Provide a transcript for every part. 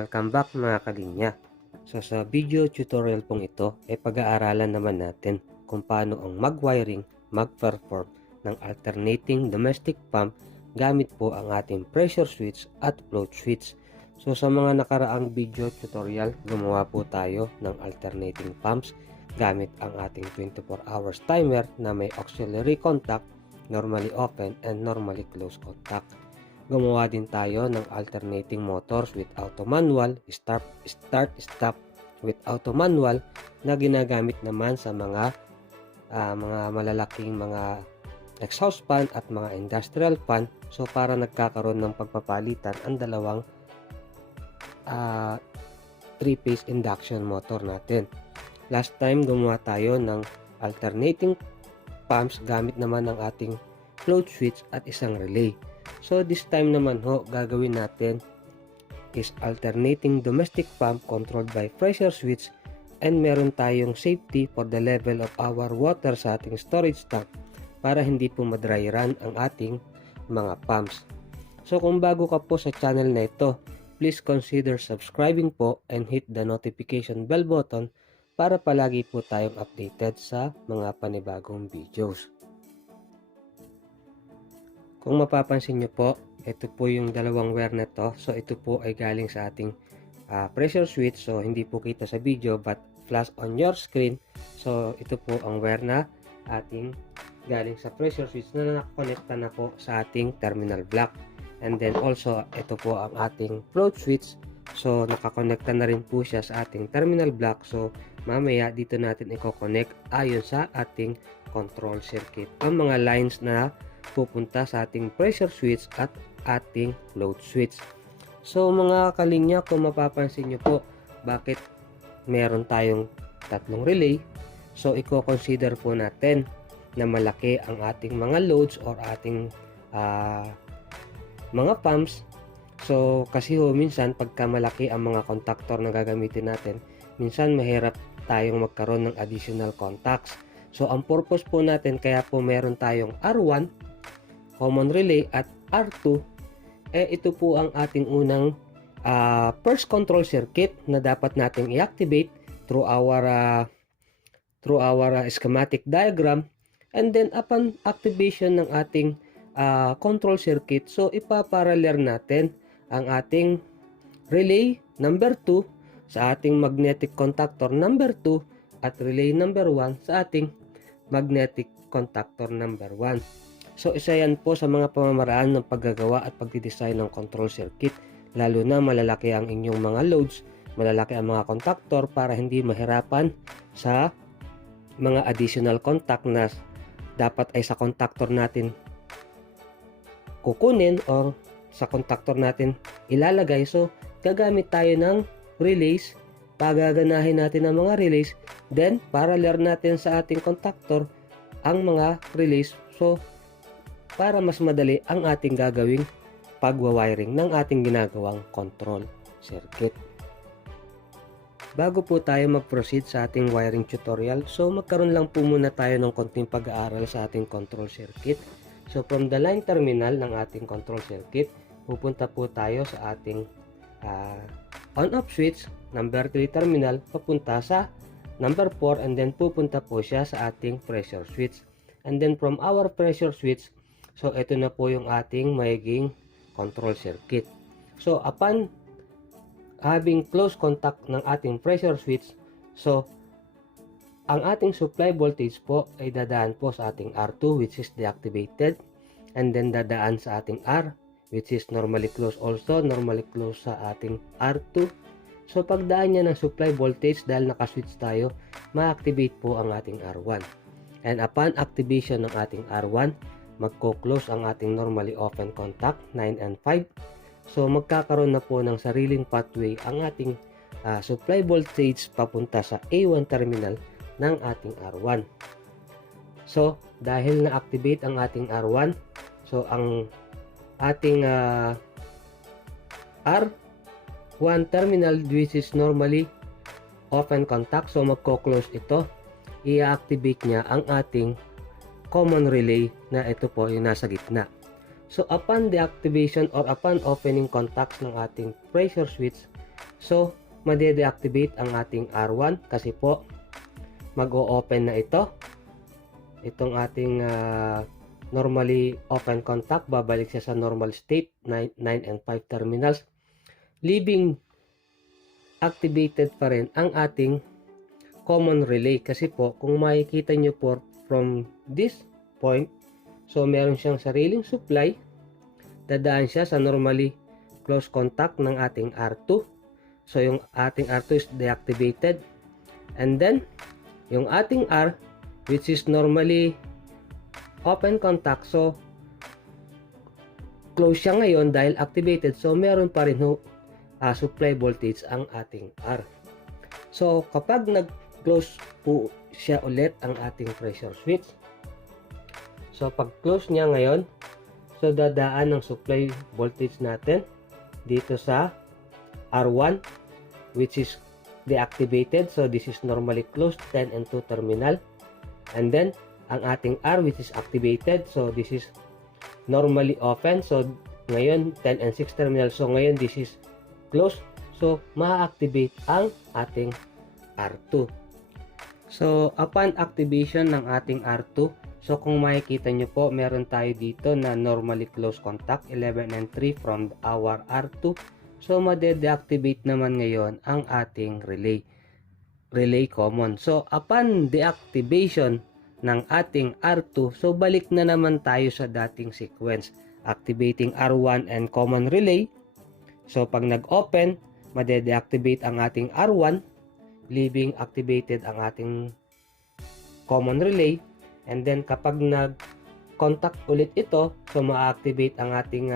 Welcome back mga kalinya. So sa video tutorial pong ito ay pag-aaralan naman natin kung paano ang mag-wiring, mag-perform ng alternating domestic pump gamit po ang ating pressure switch at float switch. So sa mga nakaraang video tutorial, gumawa po tayo ng alternating pumps gamit ang ating 24 hours timer na may auxiliary contact, normally open and normally closed contact. Gumawa din tayo ng alternating motors with auto manual, start, stop with auto manual na ginagamit naman sa mga malalaking mga exhaust fan at mga industrial fan. So para nagkakaroon ng pagpapalitan ang dalawang 3-phase induction motor natin. Last time gumawa tayo ng alternating pumps gamit naman ng ating float switch at isang relay. So this time naman ho, gagawin natin is alternating domestic pump controlled by pressure switch, and meron tayong safety for the level of our water sa ating storage tank para hindi po madry run ang ating mga pumps. So kung bago ka po sa channel na ito, please consider subscribing po and hit the notification bell button para palagi po tayong updated sa mga panibagong videos. Kung mapapansin nyo po, ito po yung dalawang wire na to. So ito po ay galing sa ating pressure switch. So hindi po kita sa video but flash on your screen. So ito po ang wire na ating galing sa pressure switch na nakakonekta na po sa ating terminal block. And then also ito po ang ating float switch. So nakakonekta na rin po siya sa ating terminal block. So mamaya dito natin i-connect ayon sa ating control circuit ang mga lines na pupunta sa ating pressure switch at ating float switch. So mga kalinya, kung mapapansin nyo po, bakit meron tayong tatlong relay? So i-consider po natin na malaki ang ating mga loads or ating mga pumps. So kasi minsan pagka malaki ang mga contactor na gagamitin natin, minsan mahirap tayong magkaroon ng additional contacts. So ang purpose po natin, kaya po meron tayong R1 common relay at R2, ito po ang ating unang first control circuit na dapat nating i-activate through our schematic diagram. And then upon activation ng ating control circuit, so ipaparallel natin ang ating relay number 2 sa ating magnetic contactor number 2 at relay number 1 sa ating magnetic contactor number 1. So isa yan po sa mga pamamaraan ng paggagawa at pagdidesign ng control circuit, lalo na malalaki ang inyong mga loads, malalaki ang mga contactor, para hindi mahirapan sa mga additional contact na dapat ay sa contactor natin kukunin or sa contactor natin ilalagay. So gagamit tayo ng relays, pagaganahin natin ang mga relays, then parallel natin sa ating contactor ang mga relays. So para mas madali ang ating gagawing pagwa-wiring ng ating ginagawang control circuit. Bago po tayo mag-proceed sa ating wiring tutorial, so magkaroon lang po muna tayo ng konting pag-aaral sa ating control circuit. So from the line terminal ng ating control circuit, pupunta po tayo sa ating on-off switch, number 3 terminal, papunta sa number 4, and then pupunta po siya sa ating pressure switch. And then from our pressure switch, so ito na po yung ating magiging control circuit. So upon having close contact ng ating pressure switch, so ang ating supply voltage po ay dadaan po sa ating R2, which is deactivated, and then dadaan sa ating R, which is normally close also, normally close sa ating R2. So pagdaan niya ng supply voltage, dahil nakaswitch tayo, ma-activate po ang ating R1. And upon activation ng ating R1, magko-close ang ating normally open contact 9 and 5. So magkakaroon na po ng sariling pathway ang ating supply voltage papunta sa A1 terminal ng ating R1. So dahil na-activate ang ating R1, so ang ating R1 terminal, which is normally open contact, so magko-close ito, i-activate niya ang ating common relay na ito po yung nasa gitna. So upon deactivation or upon opening contacts ng ating pressure switch, So, made-deactivate ang ating R1 kasi po mag-o-open na ito. Itong ating normally open contact, babalik siya sa normal state, 9 and 5 terminals, leaving activated pa rin ang ating common relay kasi po kung makikita nyo po from this point, so meron siyang sariling supply, dadaan siya sa normally close contact ng ating R2. So yung ating R2 is deactivated, and then yung ating R, which is normally open contact, so close siya ngayon dahil activated, so meron pa rin supply voltage ang ating R. So kapag nag-close po siya ulit ang ating pressure switch, so pag close niya ngayon, so dadaan ng supply voltage natin dito sa R1, which is deactivated, so this is normally closed 10 and 2 terminal, and then ang ating R, which is activated, so this is normally open, so ngayon 10 and 6 terminal, so ngayon this is closed, so ma-activate ang ating R2. So upon activation ng ating R2, so kung makikita nyo po, meron tayo dito na normally close contact 11 and 3 from our R2, so made-deactivate naman ngayon ang ating relay common. So upon deactivation ng ating R2, so balik na naman tayo sa dating sequence, activating R1 and common relay. So pag nag-open, made-deactivate ang ating R1, leaving activated ang ating common relay, and then kapag nag-contact ulit ito, so ma-activate ang ating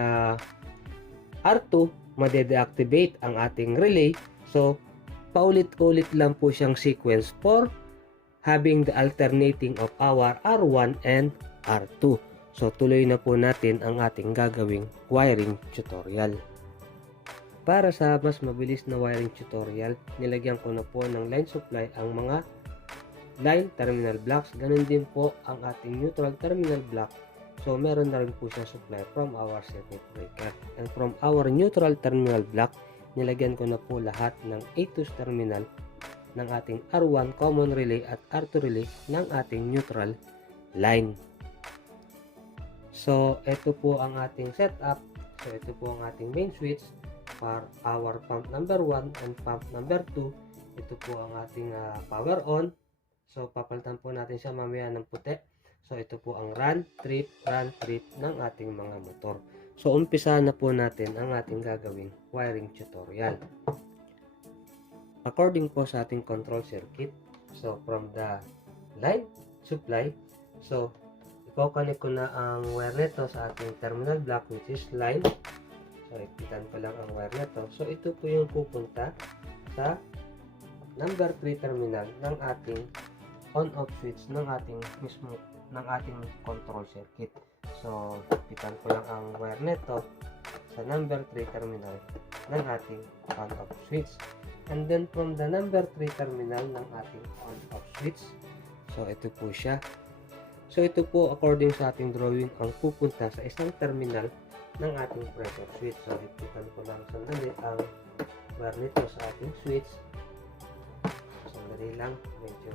R2, made-deactivate ang ating relay. So paulit-ulit lang po siyang sequence for having the alternating of our R1 and R2. So tuloy na po natin ang ating gagawing wiring tutorial. Para sa mas mabilis na wiring tutorial, nilagyan ko na po ng line supply ang mga line terminal blocks. Ganun din po ang ating neutral terminal block. So meron na rin po siya supply from our circuit breaker. And from our neutral terminal block, nilagyan ko na po lahat ng A2 terminal ng ating R1 common relay at R2 relay ng ating neutral line. So ito po ang ating setup. So ito po ang ating main switch for our pump number 1 and pump number 2. Ito po ang ating power on. So papalitan po natin siya mamaya ng puti. So ito po ang run trip ng ating mga motor. So umpisa na po natin ang ating gagawing wiring tutorial. According po sa ating control circuit, so from the line supply, so i-connect ko na ang wire nito sa ating terminal block, which is line. So ipitan ko lang ang wire nito. So ito po yung pupunta sa number 3 terminal ng ating on-off switch ng ating control circuit. So ipitan ko lang ang wire nito sa number 3 terminal ng ating on-off switch. And then from the number 3 terminal ng ating on-off switch, so ito po siya. So ito po according sa ating drawing ang pupunta sa isang terminal ng ating pressure switch. So ipitan ko lang sandali ang wire nito sa ating switch. Sandali lang, medyo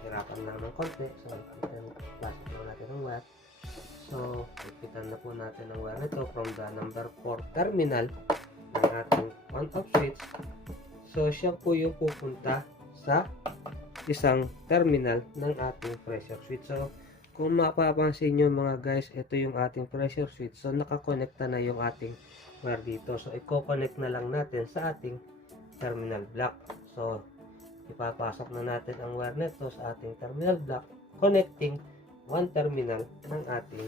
hirapan na ng konti. So ipitan lang natin ang wire. So ipitan na po natin ang wire nito from the number 4 terminal ng ating on-off switch. So siya po yung pupunta sa isang terminal ng ating pressure switch. So kung mapapansin nyo mga guys, ito yung ating pressure switch. So nakakonekta na yung ating wire dito. So i-connect na lang natin sa ating terminal block. So ipapasok na natin ang wire nito sa ating terminal block, connecting one terminal ng ating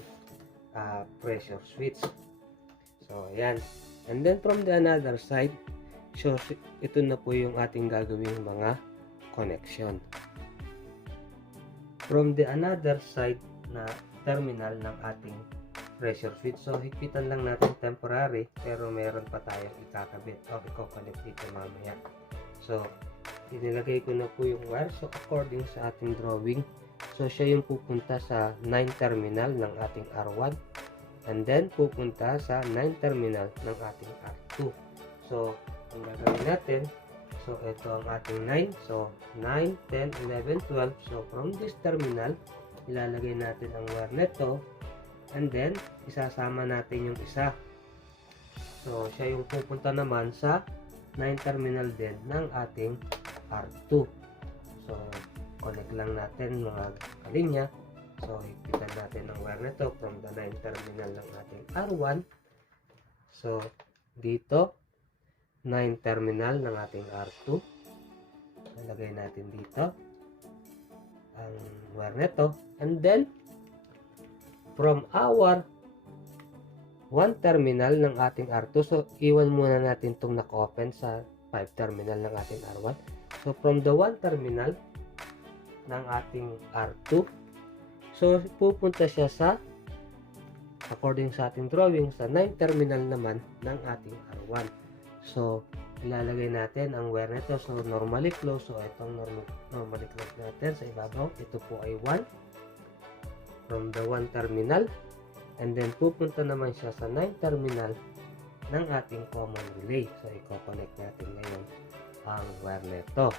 pressure switch. So ayan. And then from the another side, so ito na po yung ating gagawing mga connection. From the another side na terminal ng ating pressure switch, so higpitan lang natin temporary, pero meron pa tayong ikakabit o i-connect dito mamaya. So inilagay ko na po yung wire. So according sa ating drawing, so siya yung pupunta sa 9 terminal ng ating R1, and then pupunta sa 9 terminal ng ating R2. So ang gagawin natin, so ito ang ating 9. So 9, 10, 11, 12. So from this terminal, ilalagay natin ang wire nito, and then isasama natin yung isa. So siya yung pupunta naman sa 9 terminal din ng ating R2. So connect lang natin mga kalinya. So higpitan natin ang wire nito from the 9 terminal ng ating R1. So dito 9 terminal ng ating R2. Ilagay natin dito ang wire nito, and then from our 1 terminal ng ating R2, so iwan muna natin itong naka-open sa 5 terminal ng ating R1. So from the 1 terminal ng ating R2, so pupunta siya sa, according sa ating drawing, sa 9 terminal naman ng ating R1. So ilalagay natin ang wire nito. So normally close. So itong normally close natin sa ibabaw. Ito po ay 1 from the 1 terminal, and then pupunta naman siya sa 9 terminal ng ating common relay. So i-connect natin ngayon ang wire nito.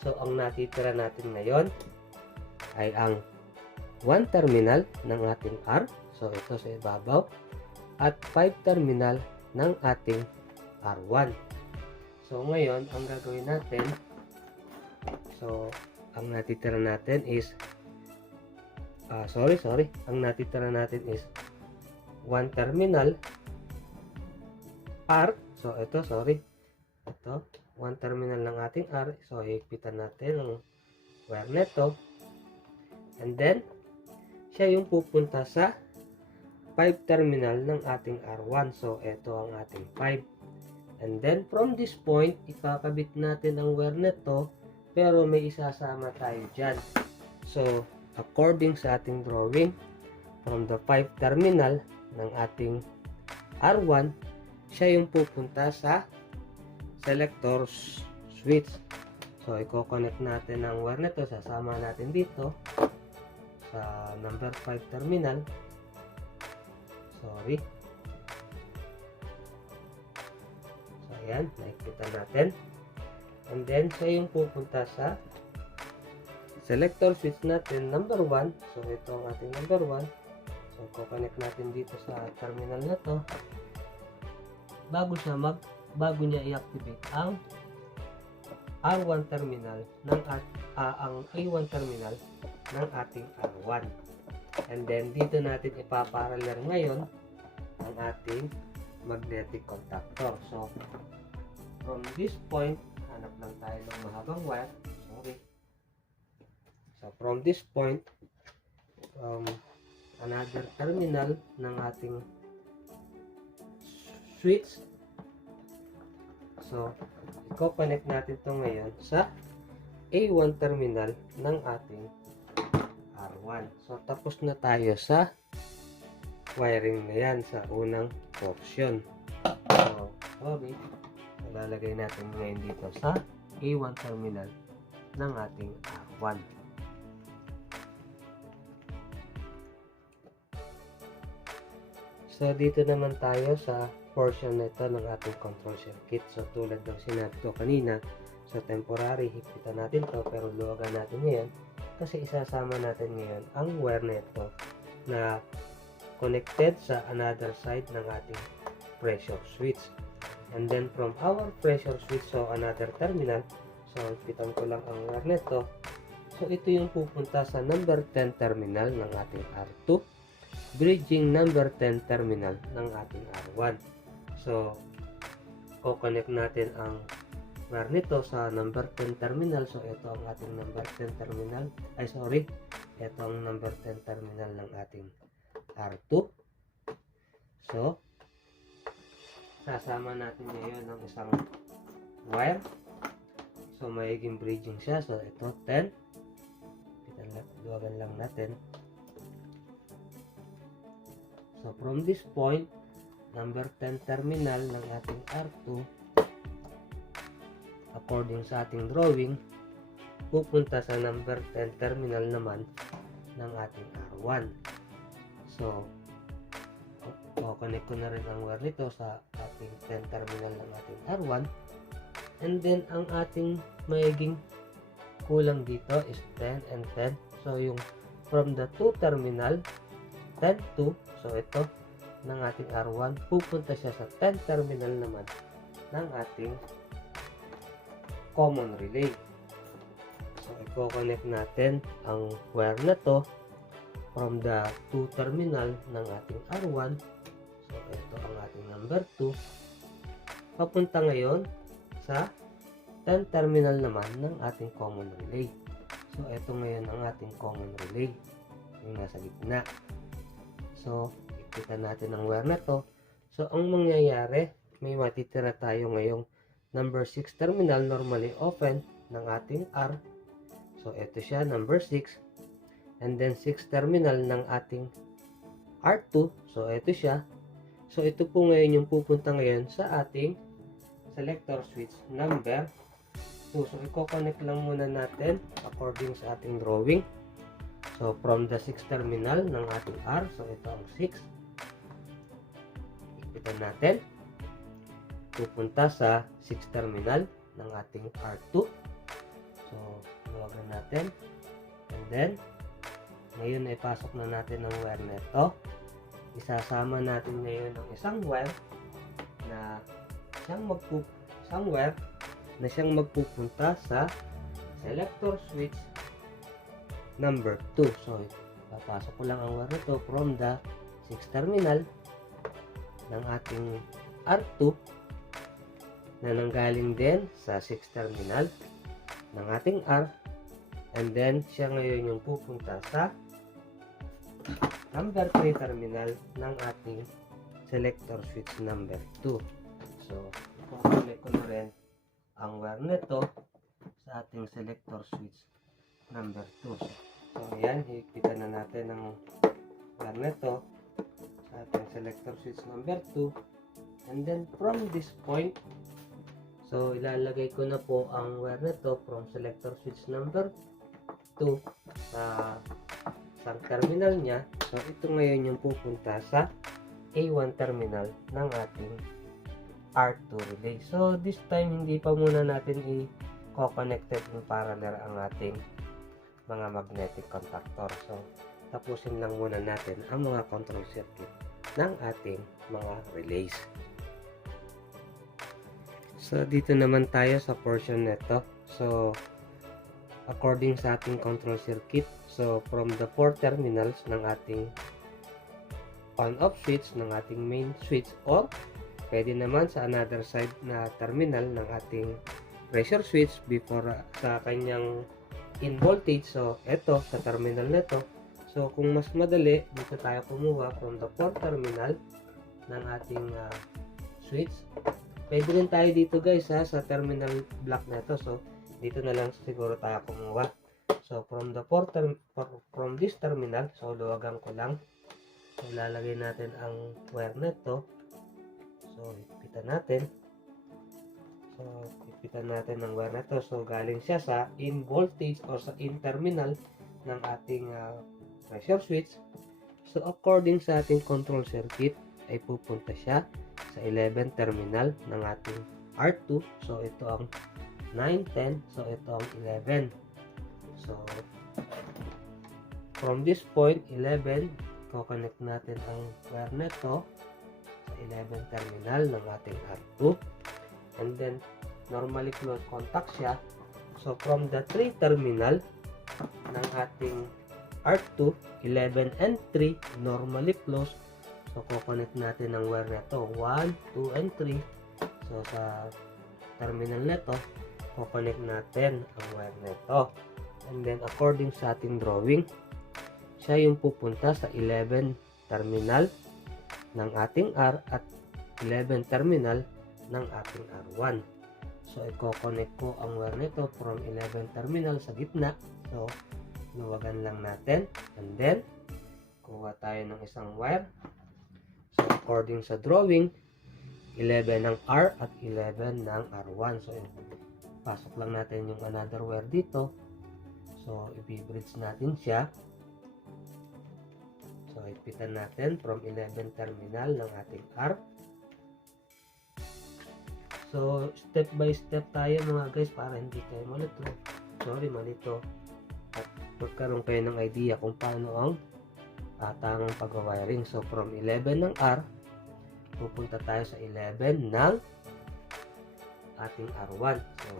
So ang natitira natin ngayon ay ang 1 terminal ng ating R. So ito sa ibabaw, at 5 terminal ng ating R1. So ngayon ang gagawin natin, so ang natitira natin is ang natitira natin is 1 terminal R. So ito, ito 1 terminal ng ating R. So higpitan natin ang wire nito, and then siya yung pupunta sa 5 terminal ng ating R1. So ito ang ating 5, and then from this point ikakabit natin ang wire nito, pero may isasama tayo dyan. So according sa ating drawing, from the 5 terminal ng ating R1, siya yung pupunta sa selector switch. So i-connect natin ang wire nito, sasama natin dito sa number 5 terminal. So ayan, nakikita natin, and then siya yung pupunta sa selector switch natin, number 1. So ito ang ating number 1. So connect natin dito sa terminal na to, bago niya i-activate ang R1 terminal ng ang A1 terminal ng ating R1. And then dito natin ipaparallel ngayon ang ating magnetic contactor. So from this point, hanap lang tayo ng mahabang wire. So from this point, another terminal ng ating switch. So i-connect natin ito ngayon sa A1 terminal ng ating R1. So tapos na tayo sa wiring na yan sa unang portion. So lalagay natin ngayon dito sa A1 terminal ng ating R1. So dito naman tayo sa portion na ito ng ating control circuit. So tulad ng sinabi ko kanina, so temporary higpitan natin to, pero luwagan natin ngayon kasi isasama natin ngayon ang wire na ito na connected sa another side ng ating pressure switch. And then from our pressure switch, so another terminal, so higpitan ko lang ang wire nito. So ito yung pupunta sa number 10 terminal ng ating R2, bridging number 10 terminal ng ating R1. So connect natin ang wire nito sa number 10 terminal. So ito ang ating number 10 terminal, ito ang number 10 terminal ng ating R2. So sasama natin ngayon ng isang wire. So mayiging bridging siya. So ito 10, luwagan lang natin. So from this point, number 10 terminal ng ating R2, according sa ating drawing, pupunta sa number 10 terminal naman ng ating R1. So connect ko na rin ang wire nito sa ating 10 terminal ng ating R1. And then, ang ating magiging kulang dito is 10 and 10. So, yung from the 2 terminal, 10 to, so ito, ng ating R1, pupunta siya sa 10 terminal naman ng ating common relay. So, i-connect natin ang wire na to from the 2 terminal ng ating R1. So, ito ang ating number 2. Papunta ngayon sa 10 terminal naman ng ating common relay. So, ito ngayon ang ating common relay. Yung nasa gitna. So, ikita natin ang wire na to. So, ang mangyayari, may matitira tayo ngayong number 6 terminal normally open ng ating R. So, ito siya, number 6. And then, 6 terminal ng ating R2. So, ito siya. So, ito po ngayon yung pupunta ngayon sa ating selector switch number 2. So, i-connect lang muna natin according sa ating drawing. So, from the 6 terminal ng ating R. So, ito ang 6. Ipitan natin. Pupunta sa 6 terminal ng ating R2. So, luwagan natin. And then, ngayon ay pasok na natin ang wire nito. Isasama natin ngayon ang isang wire na siyang magpupunta sa selector switch number 2. So, papasok ko lang ang wire nito from the 6 terminal ng ating R2 na nanggaling din sa 6 terminal ng ating R, and then siya ngayon yung pupunta sa number 3 terminal ng ating selector switch number 2. So, i-connect ko na rin ang wire nito sa ating selector switch number 2. So, ayan, higpitan na natin ang wire nito sa ating selector switch number 2. And then, from this point, so, ilalagay ko na po ang wire nito from selector switch number 2 sa isang terminal niya. So, ito ngayon yung pupunta sa A1 terminal ng ating R2 relay. So, this time, hindi pa muna natin i-connected in parallel ang ating mga magnetic contactor. So, tapusin lang muna natin ang mga control circuit ng ating mga relays. So, dito naman tayo sa portion nito. So, according sa ating control circuit, so from the 4 terminals ng ating on-off switch, ng ating main switch, or pwede naman sa another side na terminal ng ating pressure switch before sa kanyang in voltage. So, ito sa terminal nito. So, kung mas madali, dito tayo kumuha from the 4 terminal ng ating switch. Pwede rin tayo dito guys sa terminal block na ito. So, dito na lang siguro tayo kumuha. So, from this terminal, so luwagan ko lang. So, lalagay natin ang wire nito. So, ipitan natin. So, ipitan natin ang wire nito. So, galing siya sa in voltage or sa in terminal ng ating pressure switch. So, according sa ating control circuit, ay pupunta siya sa 11 terminal ng ating R2. So, ito ang 9, 10. So, ito ang 11. So, from this point, 11, connect natin ang wire nito sa 11 terminal ng ating R2. And then, normally close contact siya. So, from the 3 terminal ng ating R2, 11 and 3, normally close. So, connect natin ang wire nito. 1, 2, and 3. So, sa terminal nito, connect natin ang wire nito. And then, according sa ating drawing, siya yung pupunta sa 11 terminal ng ating R at 11 terminal ng ating R1. So, i-connect ko ang wire nito from 11 terminal sa gitna. So, luwagan lang natin. And then, kuha tayo ng isang wire. So, according sa drawing, 11 ng R at 11 ng R1. So, pasok lang natin yung another wire dito. So, i-bridge natin siya. So, ipitan natin from 11 terminal ng ating R. So, step by step tayo mga guys para hindi tayo malito. Malito. At magkaroon kayo ng idea kung paano ang tamang pag-wiring. So, from 11 ng R, pupunta tayo sa 11 ng ating R1. So,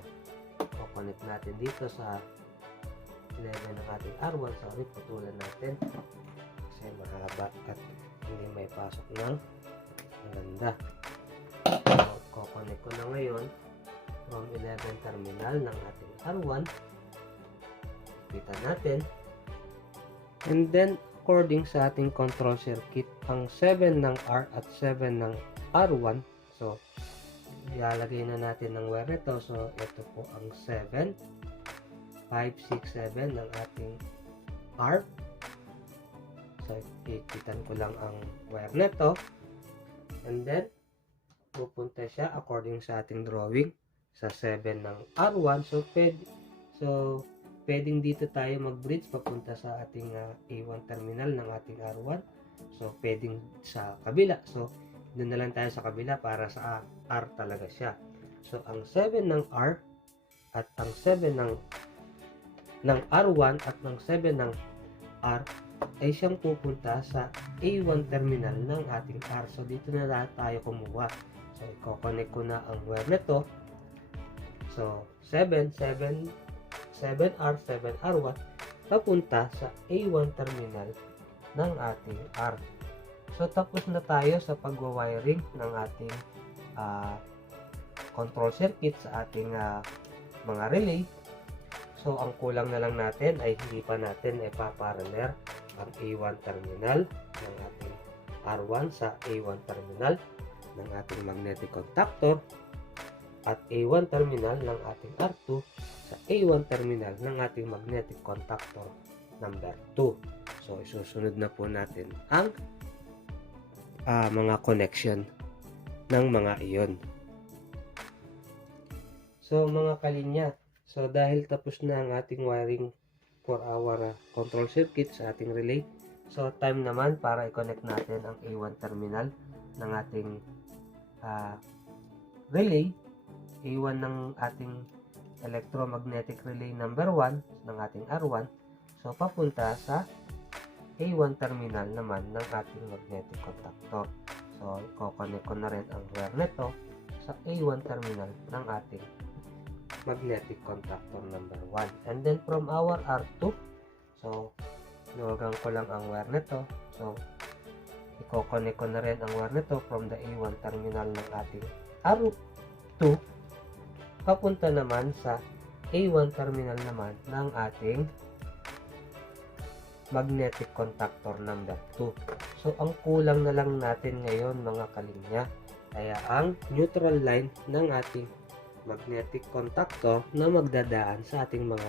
connect natin dito sa 11 ng ating R1. Sorry, putulan natin kasi mahaba at hindi may pasok ng maganda. So, connect ko na ngayon from 11 terminal ng ating R1. Ipitan natin. And then, according sa ating control circuit, ang 7 ng R at 7 ng R1. So, ilalagay na natin ng wire nito. So, ito po ang 7, 5, 6, 7 ng ating R. So, ipitan ko lang ang wire nito. And then, pupunta siya according sa ating drawing sa 7 ng R1. So, pwedeng dito tayo mag-bridge papunta sa ating A1 terminal ng ating R1. So, pwedeng sa kabila. So, doon na lang tayo sa kabila para sa R talaga siya. So, ang 7 ng R at ang 7 ng R1 at ng 7 ng R ay siyang pupunta sa A1 terminal ng ating R. So, dito na lahat tayo kumuha. So, i-connect ko na ang wire nito. So, 7R, 7R1 papunta sa A1 terminal ng ating R. So, tapos na tayo sa pagwa-wiring ng ating control circuit sa ating mga relay. So, ang kulang na lang natin ay hindi pa natin ipaparallel ang A1 terminal ng ating R1 sa A1 terminal ng ating magnetic contactor at A1 terminal ng ating R2 sa A1 terminal ng ating magnetic contactor number 2. So, isusunod na po natin ang mga connection ng mga iyon. So, mga kalinya, so dahil tapos na ang ating wiring for our control circuit sa ating relay, so time naman para i-connect natin ang A1 terminal ng ating relay, A1 ng ating electromagnetic relay number 1 ng ating R1. So, papunta sa A1 terminal naman ng ating magnetic contactor. So, i-connect ko na rin ang wire nito sa A1 terminal ng ating magnetic contactor number 1. And then, from our R2, so, luwagan ko lang ang wire nito. So, i-connect ko na rin ang wire nito from the A1 terminal ng ating R2 papunta naman sa A1 terminal naman ng ating magnetic contactor number 2. So, ang kulang na lang natin ngayon mga kalinya ay ang neutral line ng ating magnetic contactor na magdadaan sa ating mga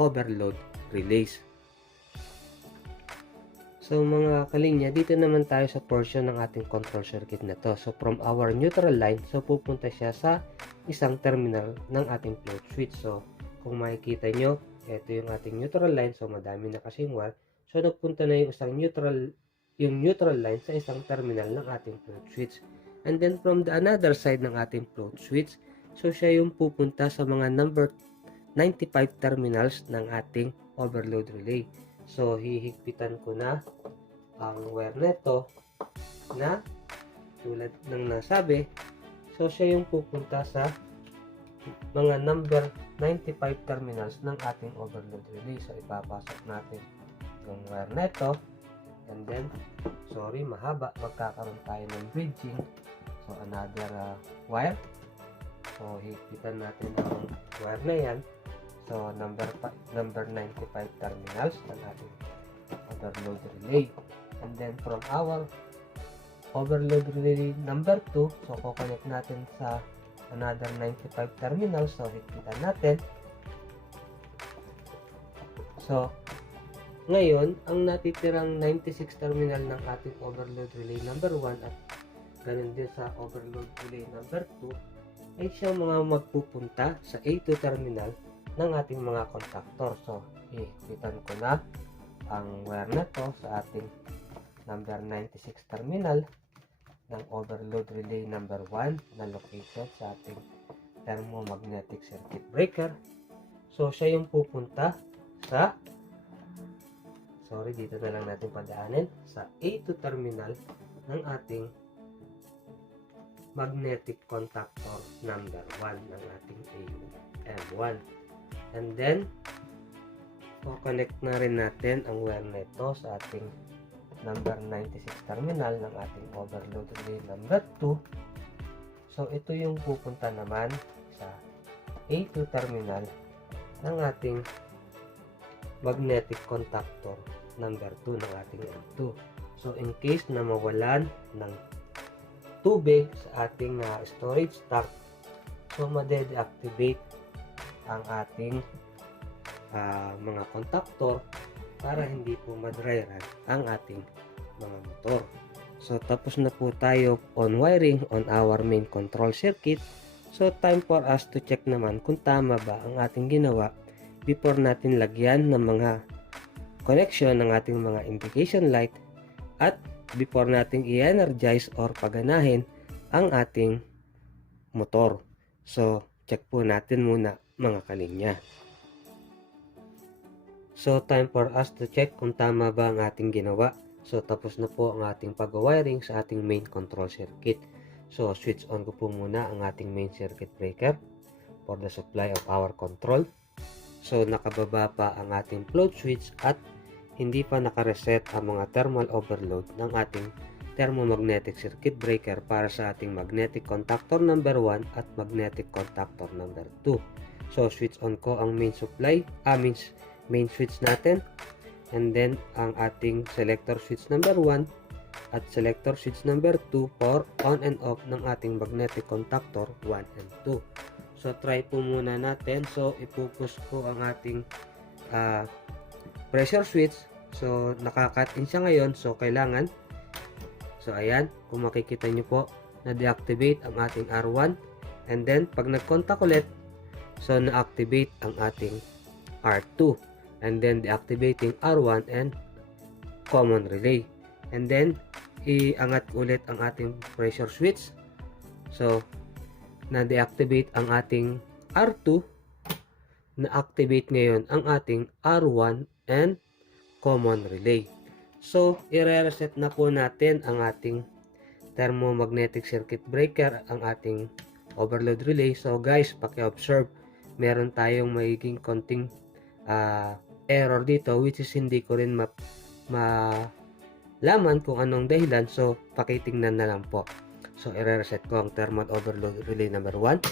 overload relays. So, mga kalinya, dito naman tayo sa portion ng ating control circuit na to. So, from our neutral line, so pupunta siya sa isang terminal ng ating float switch. So, kung makikita nyo, ito yung ating neutral line. So, madami na kasing wire. So, nagpunta na yung isang neutral line sa isang terminal ng ating float switch. And then, from the another side ng ating float switch, so siya yung pupunta sa mga number 95 terminals ng ating overload relay. So, hihigpitan ko na ang wire neto na tulad ng nasabi. So, siya yung pupunta sa mga number 95 terminals ng ating overload relay. So, ipapasok natin yung wire neto. And then, sorry, mahaba. Magkakaroon tayo ng bridging. So, another wire. So, hihigpitan natin ang wire na yan. So, number 95 terminals ng ating overload relay. And then, from our overload relay number 2, so, kukonect natin sa another 95 terminals. So, higpitan natin. So, ngayon, ang natitirang 96 terminal ng ating overload relay number 1 at ganun din sa overload relay number 2 ay siyang mga magpupunta sa A2 terminal ng ating mga contactor. So, hihigpitan ko na ang wire na to sa ating number 96 terminal ng overload relay number 1 na located sa ating thermomagnetic circuit breaker. So, siya yung pupunta sa, dito na lang natin padaanin, sa A2 terminal ng ating magnetic contactor number 1 ng ating AM1. And then, connect na rin natin ang wire nito sa ating number 96 terminal ng ating overload relay number 2. So, ito yung pupunta naman sa A2 terminal ng ating magnetic contactor number 2 ng ating M2. So, in case na mawalan ng tubig sa ating storage tank, so made-deactivate ang ating mga contactor para hindi po ma-dry run ang ating mga motor. So, tapos na po tayo on wiring on our main control circuit. So, time for us to check naman kung tama ba ang ating ginawa before natin lagyan ng mga connection ng ating mga indication light at before natin i-energize or paganahin ang ating motor. So, check po natin muna mga kalinya. So, time for us to check kung tama ba ang ating ginawa. So, tapos na po ang ating pag-wiring sa ating main control circuit. So, switch on ko po muna ang ating main circuit breaker for the supply of our control. So, nakababa pa ang ating float switch at hindi pa nakareset ang mga thermal overload ng ating thermomagnetic circuit breaker para sa ating magnetic contactor number 1 at magnetic contactor number 2. So, switch on ko ang main supply, main switch natin, and then ang ating selector switch number 1 at selector switch number 2 for on and off ng ating magnetic contactor 1 and 2. So, try po muna natin. So, ipupush ko ang ating pressure switch. So, naka-cut in siya ngayon. So, kailangan. So, ayan. Kung makikita nyo po, na-deactivate ang ating R1. And then, pag nag-contact ulit, so, na-activate ang ating R2. And then, deactivating R1 and common relay. And then, iangat ulit ang ating pressure switch. So, na-deactivate ang ating R2. Na-activate ngayon ang ating R1 and common relay. So, i-reset na po natin ang ating thermomagnetic circuit breaker, ang ating overload relay. So, guys, paki-observe, meron tayong magiging konting error dito, which is hindi ko rin malaman kung anong dahilan. So, pakitingnan na lang po. So, i-reset ko ang thermal overload relay number 1,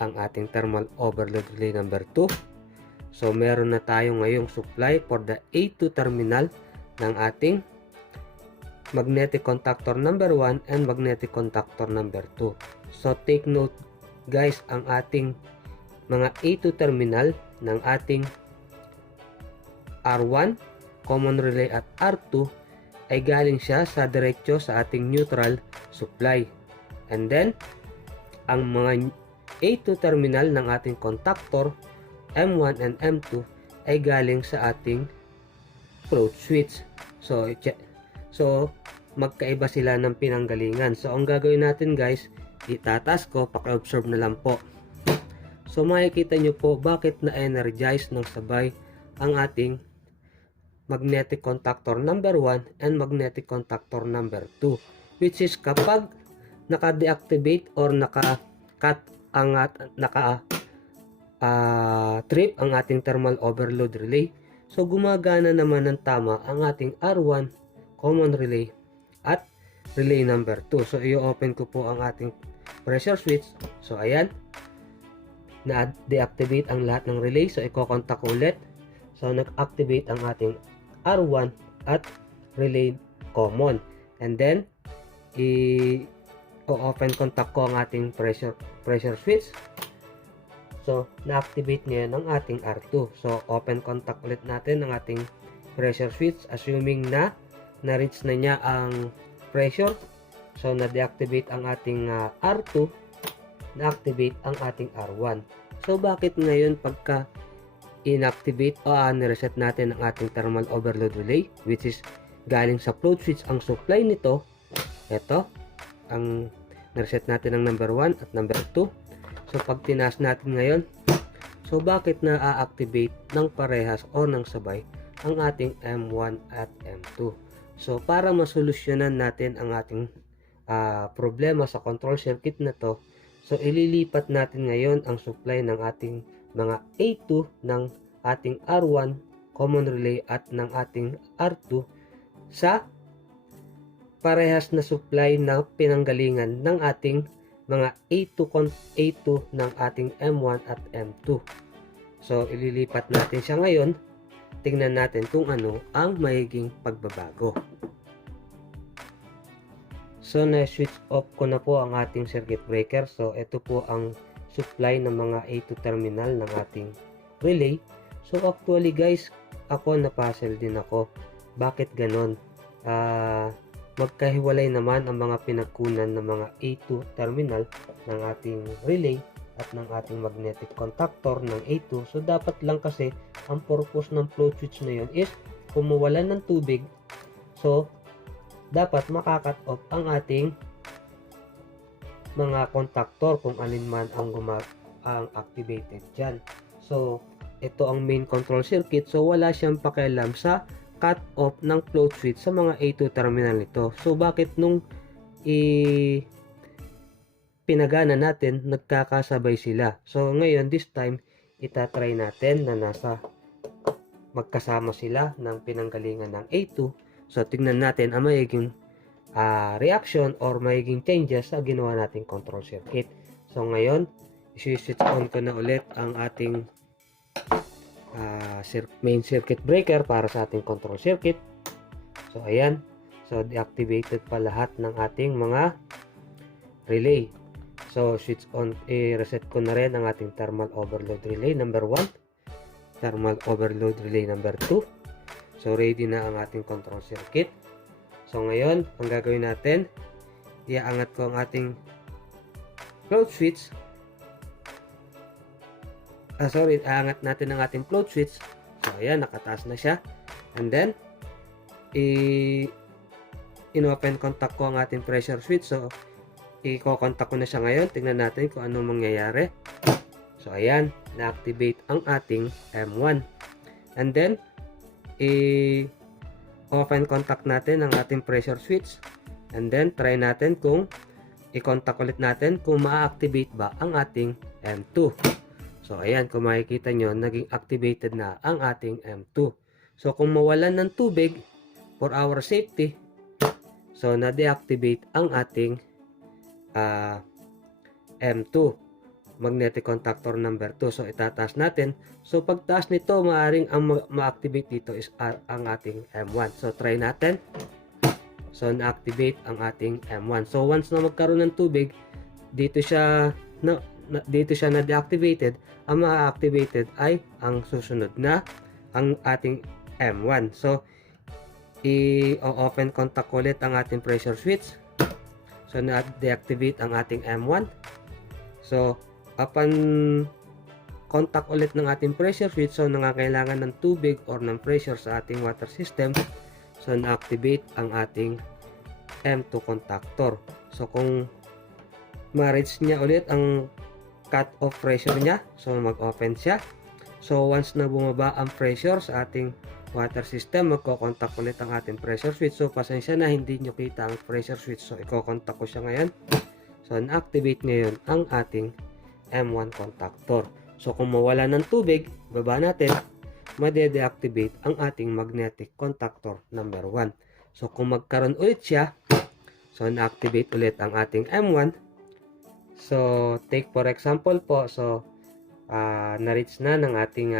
ang ating thermal overload relay number 2. So, meron na tayo ngayong supply for the A2 terminal ng ating magnetic contactor number 1 and magnetic contactor number 2. So, take note guys, ang ating mga A2 terminal ng ating R1, common relay at R2 ay galing siya sa diretso sa ating neutral supply. And then, ang mga A2 terminal ng ating contactor M1 and M2 ay galing sa ating float switch. So, magkaiba sila ng pinanggalingan. So, ang gagawin natin guys, itatas ko, paki-observe na lang po. So, makikita nyo po bakit na-energize ng sabay ang ating magnetic contactor number 1 and magnetic contactor number 2. Which is kapag naka-deactivate or naka-cut ang trip ang ating thermal overload relay, so gumagana naman ng tama ang ating R1 common relay at relay number 2. So i-open ko po ang ating pressure switch. So ayan, na-deactivate ang lahat ng relay. So i-contact ulit. So nag-activate ang ating R1 at relay common. And then i-open contact ko ang ating pressure switch. So, na-activate ngayon ang ating R2. So, open contact ulit natin ang ating pressure switch, assuming na na-reach na niya ang pressure. So, na-deactivate ang ating R2, na-activate ang ating R1. So, bakit ngayon pagka inactivate o nireset natin ang ating thermal overload relay, which is galing sa float switch ang supply nito, ito, ang nireset natin ang number 1 at number 2. So pag tinaas natin ngayon, so bakit na-activate ng parehas o ng sabay ang ating M1 at M2? So para masolusyonan natin ang ating problema sa control circuit na to, so ililipat natin ngayon ang supply ng ating mga A2 ng ating R1 common relay at ng ating R2 sa parehas na supply na pinanggalingan ng ating mga A2 ng ating M1 at M2. So ililipat natin siya ngayon. Tingnan natin kung ano ang magiging pagbabago. So na-switch off ko na po ang ating circuit breaker. So ito po ang supply ng mga A2 terminal ng ating relay. So actually guys, ako na-puzzle din ako. Bakit ganon? Magkahiwalay naman ang mga pinagkunan ng mga A2 terminal ng ating relay at ng ating magnetic contactor ng A2. So dapat lang kasi ang purpose ng float switch na yun is kung mawalan ng tubig, so dapat makakat off ang ating mga contactor kung alin man ang activated dyan. So ito ang main control circuit, so wala siyang pakialam sa cut off ng float switch sa mga A2 terminal nito. So bakit nung pinagana natin, nagkakasabay sila? So ngayon, this time, itatry natin na nasa magkasama sila ng pinanggalingan ng A2. So tingnan natin ang magiging reaction or magiging changes sa ginawa nating control circuit. So ngayon, i-switch on ko na ulit ang ating main circuit breaker para sa ating control circuit. So ayan, so deactivated pa lahat ng ating mga relay. So switch on, i-reset ko na rin ang ating thermal overload relay number 1, thermal overload relay number 2. So ready na ang ating control circuit. So ngayon, ang gagawin natin, iaangat ko ang ating float switch. Aangat natin ang ating float switch. So ayan, nakataas na siya. And then in-open contact ko ang ating pressure switch. So i-contact ko na siya ngayon. Tingnan natin kung ano mangyayari. So ayan, na-activate ang ating M1. And then i-open contact natin ang ating pressure switch. And then try natin kung i-contact ulit natin kung ma-activate ba ang ating M2. So ayan, kung makikita nyo, naging activated na ang ating M2. So kung mawalan ng tubig for our safety, so na-deactivate ang ating M2, magnetic contactor number 2. So itataas natin. So pagtaas nito, maaring ang ma-activate dito is ang ating M1. So try natin. So na-activate ang ating M1. So once na magkaroon ng tubig, dito siya na-deactivated. Ang ma-activated ay ang susunod na ang ating M1. So i-open contact ulit ang ating pressure switch. So na-deactivate ang ating M1. So upon contact ulit ng ating pressure switch, so nangangailangan ng tubig or ng pressure sa ating water system. So na-activate ang ating M2 contactor. So kung ma-reach niya ulit ang cut-off pressure niya, so mag-open siya. So once na bumaba ang pressure sa ating water system, magko-contact ulit ang ating pressure switch. So pasensya na, hindi nyo kita ang pressure switch. So i-contact ko siya ngayon. So na-activate ngayon ang ating M1 contactor. So kung mawala ng tubig, baba natin, made-deactivate ang ating magnetic contactor number 1. So kung magkaroon ulit siya, so na-activate ulit ang ating M1. So take for example po, so na-reach na ng ating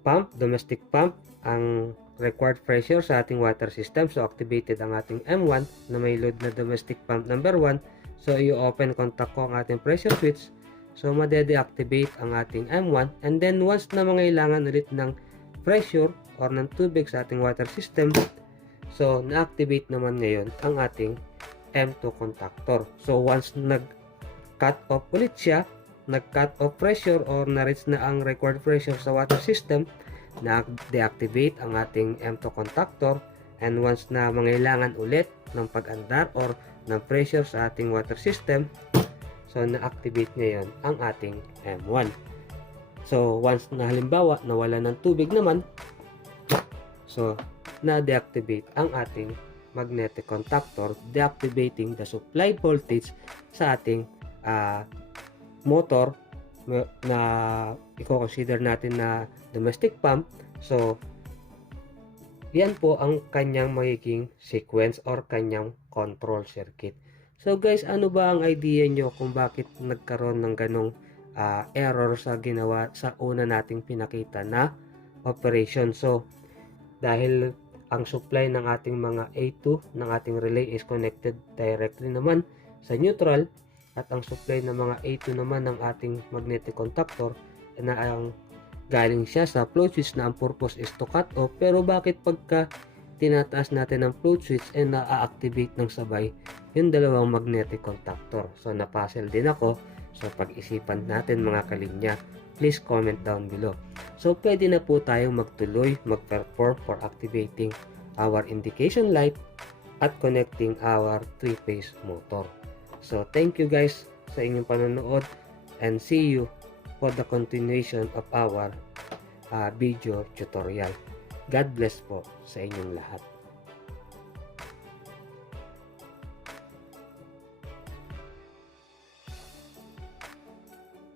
pump, domestic pump, ang required pressure sa ating water system. So activated ang ating M1 na may load na domestic pump number 1. So i-open contact ko ang ating pressure switch. So made-deactivate ang ating M1. And then once na mangailangan ulit ng pressure or ng tubig sa ating water system, so na-activate naman ngayon ang ating M2 contactor. So once nag-cut off ulit siya, nag-cut off pressure or na-reach na ang required pressure sa water system, na-deactivate ang ating M2 contactor. And once na mangailangan ulit ng pag-andar or ng pressure sa ating water system, So, na-activate ngayon ang ating M1. So, once na halimbawa nawala ng tubig naman, so, na-deactivate ang ating magnetic contactor, deactivating the supply voltage sa ating motor na i-consider natin na domestic pump. So, yan po ang kanyang magiging sequence or kanyang control circuit. So guys, ano ba ang idea nyo kung bakit nagkaroon ng ganong error sa ginawa sa una nating pinakita na operation? So, dahil ang supply ng ating mga A2 ng ating relay is connected directly naman sa neutral, at ang supply ng mga A2 naman ng ating magnetic contactor na ang galing siya sa float switch na ang purpose is to cut off. Pero bakit pagka tinataas natin ang float switch na-activate ng sabay yung dalawang magnetic contactor? So napuzzle din ako. So pag-isipan natin mga kalinya, please comment down below. So pwede na po tayong magtuloy mag-perform for activating our indication light at connecting our 3-phase motor. So thank you guys sa inyong panonood, and see you for the continuation of our video tutorial. God bless po sa inyong lahat.